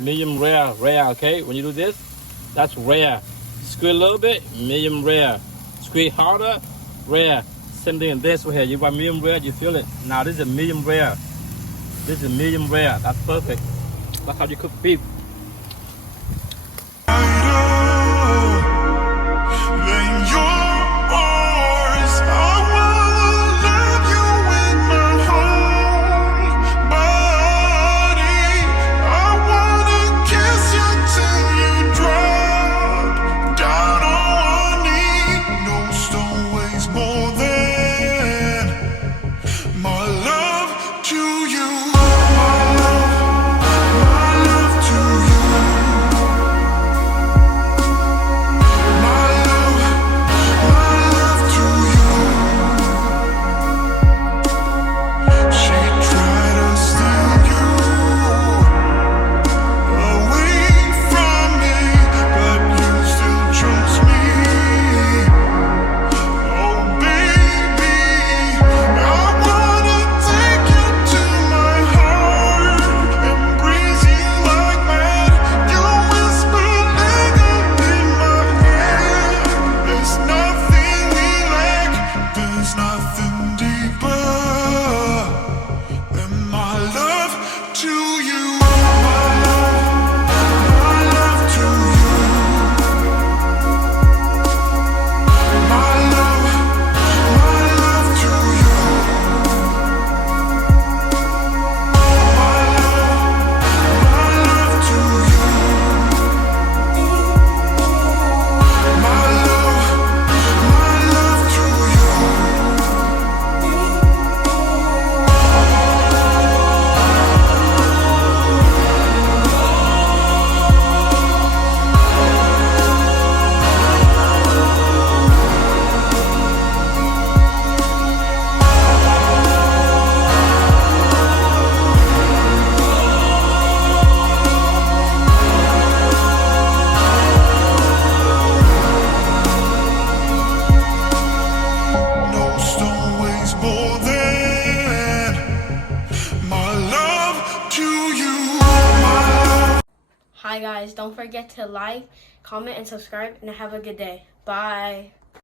Medium rare, okay? When you do this, that's rare. Squeeze a little bit, medium rare. Squeeze harder, rare. Same thing in this one here. You want medium rare, you feel it. Now this is medium rare. This is medium rare. That's perfect. That's how you cook beef. Hi guys, don't forget to like, comment, and subscribe, and have a good day. Bye.